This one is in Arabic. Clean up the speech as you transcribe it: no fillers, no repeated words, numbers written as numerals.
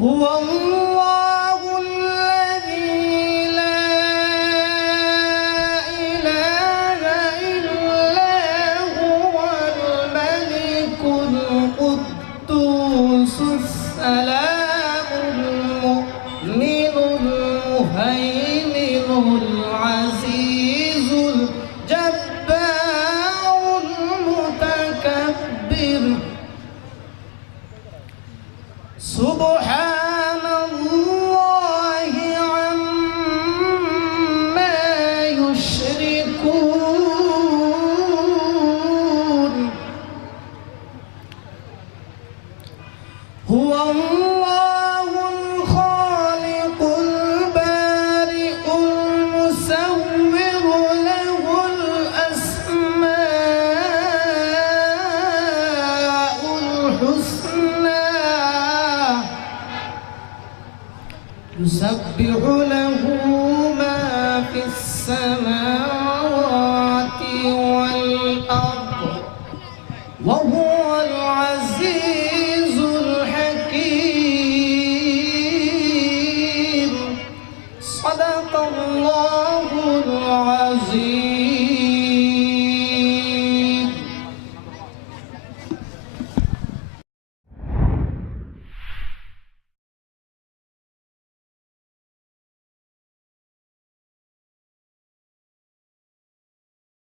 هو الله الذي لا إله إلا هو الملك القدوس السلام المؤمن المهيمن العزيز الجبار المتكبر سبحان الله عما يشركون هو الله الخالق البارئ المصور له الأسماء الحسنى يسبح له ما في السماوات والأرض وهو العزيز